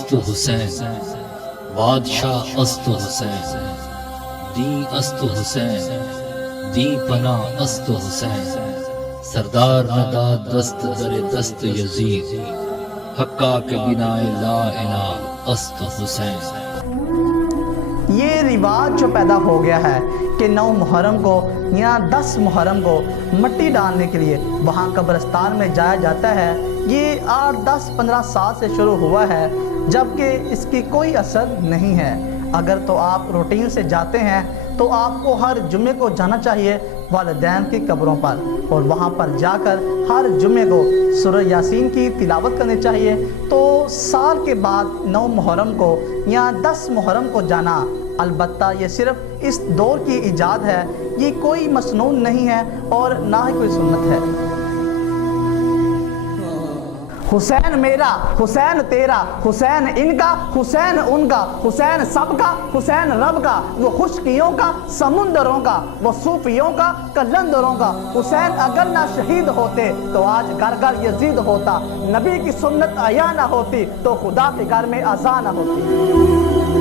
است حسین، بادشاہ است حسین، دی است حسین، دی پناہ است حسین، سردار نداد دست در دست یزید، حقا کے بنا لا الہ است حسین۔ یہ رواج جو پیدا ہو گیا ہے کہ 9 محرم کو یا 10 محرم کو مٹی ڈالنے کے لیے وہاں قبرستان میں جایا جاتا ہے، یہ 8 10 15 سال سے شروع ہوا ہے، جبکہ اس کی کوئی اثر نہیں ہے۔ اگر تو آپ روٹین سے جاتے ہیں تو آپ کو ہر جمعے کو جانا چاہیے والدین کی قبروں پر، اور وہاں پر جا کر ہر جمعے کو سورہ یاسین کی تلاوت کرنی چاہیے۔ تو سال کے بعد 9 محرم کو یا 10 محرم کو جانا، البتہ یہ صرف اس دور کی ایجاد ہے، یہ کوئی مسنون نہیں ہے اور نہ ہی کوئی سنت ہے۔ حسین میرا، حسین تیرا، حسین ان کا، حسین ان کا، حسین سب کا، حسین رب کا، وہ خشکیوں کا، سمندروں کا، وہ صوفیوں کا، کلندروں کا۔ حسین اگر نہ شہید ہوتے تو آج گھر گھر یزید ہوتا، نبی کی سنت عیا نہ ہوتی تو خدا کے گھر میں اذان نہ ہوتی۔